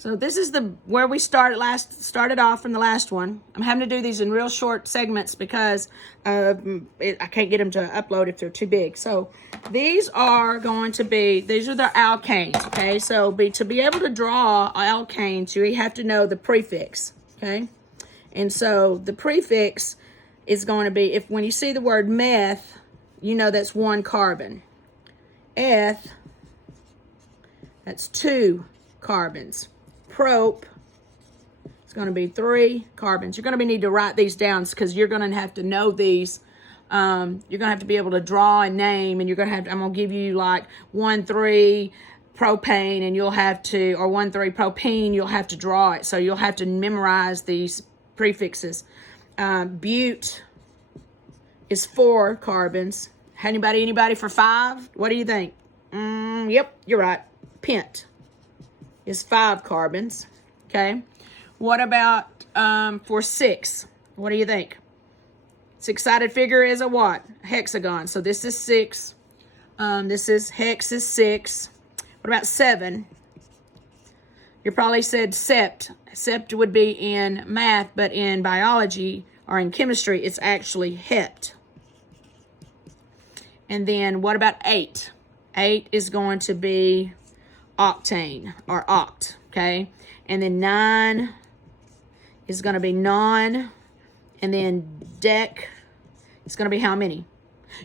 So this is where we started off from the last one. I'm having to do these in real short segments because I can't get them to upload if they're too big. So these are the alkanes, okay? So to be able to draw alkanes, you have to know the prefix, okay? And so the prefix is going to be, when you see the word meth, you know that's 1 carbon. Eth, that's 2 carbons. Prop, it's going to be 3 carbons. You're going to need to write these down because you're going to have to know these. You're going to have to be able to draw and name, and I'm going to give you like 1,3 propane, and you'll have to, or 1,3 propene, you'll have to draw it. So you'll have to memorize these prefixes. Bute is 4 carbons. Anybody for 5? What do you think? Yep, you're right. Pent is 5 carbons, okay? What about for 6? What do you think? 6-sided figure is a what? Hexagon. So this is 6. Hex is 6. What about 7? You probably said sept. Sept would be in math, but in biology or in chemistry, it's actually hept. And then what about 8? 8 is going to be octane or oct, okay? And then 9 is going to be non, and then dec is going to be how many?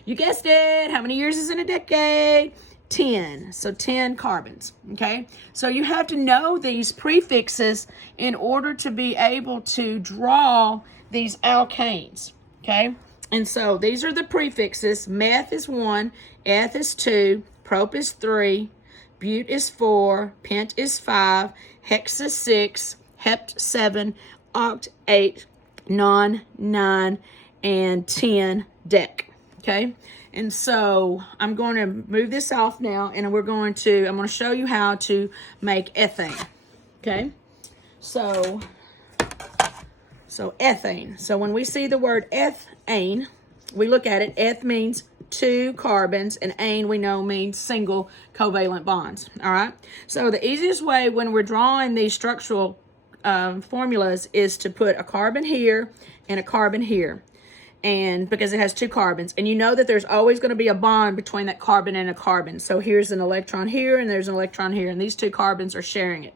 You guessed it. How many years is in a decade? 10. So 10 carbons, okay? So you have to know these prefixes in order to be able to draw these alkanes, okay? And so these are the prefixes. Meth is 1, eth is 2, prop is 3, bute is 4, pent is 5, hex is 6, hept 7, oct 8, non 9, and 10 dec. Okay, and so I'm going to move this off now, and I'm going to show you how to make ethane. Okay, so ethane. So when we see the word ethane, we look at it. Eth means 2 carbons, and ane we know means single covalent bonds. All right. So the easiest way when we're drawing these structural formulas is to put a carbon here and a carbon here, and because it has 2 carbons, and you know that there's always going to be a bond between that carbon and a carbon. So here's an electron here, and there's an electron here, and these 2 carbons are sharing it.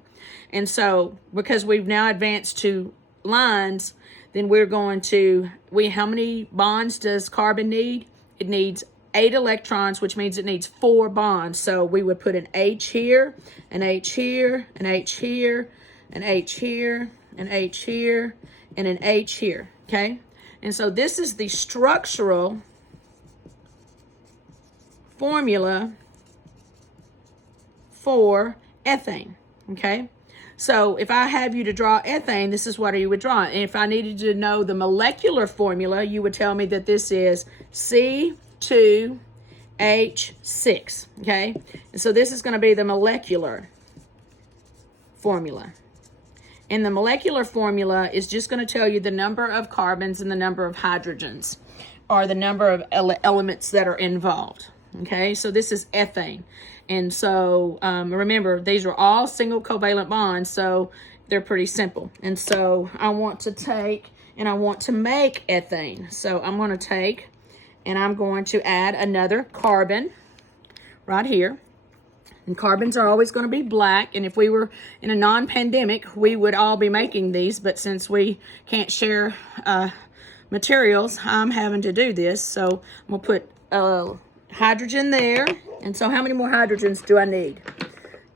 And so because we've now advanced to lines, then we're going to, how many bonds does carbon need? It needs 8 electrons, which means it needs 4 bonds. So we would put an H here, an H here, an H here, an H here, an H here, and an H here, okay? And so this is the structural formula for ethane, okay? So if I have you to draw ethane, this is what you would draw. And if I needed to know the molecular formula, you would tell me that this is C2H6, okay? And so this is going to be the molecular formula. And the molecular formula is just going to tell you the number of carbons and the number of hydrogens, or the number of elements that are involved. Okay, so this is ethane. And so remember, these are all single covalent bonds, so they're pretty simple. And so I want to take and I want to make ethane. So I'm going to take and I'm going to add another carbon right here. And carbons are always going to be black. And if we were in a non-pandemic, we would all be making these. But since we can't share materials, I'm having to do this. So I'm going to put hydrogen there. And so how many more hydrogens do I need?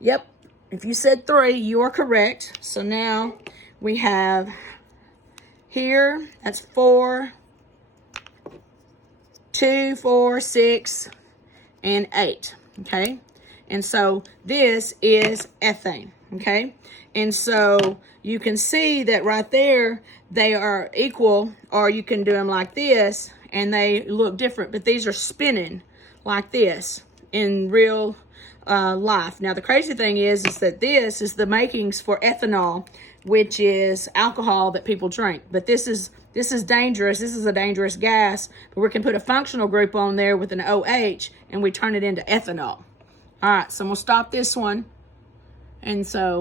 Yep. If you said 3, you are correct. So now we have here, that's 4, 2, 4, 6, and 8. Okay. And so this is ethane, okay? And so you can see that right there, they are equal, or you can do them like this, and they look different, but these are spinning like this in real life. Now, the crazy thing is that this is the makings for ethanol, which is alcohol that people drink. But this is dangerous. This is a dangerous gas, but we can put a functional group on there with an OH, and we turn it into ethanol. All right, so we'll stop this one. And so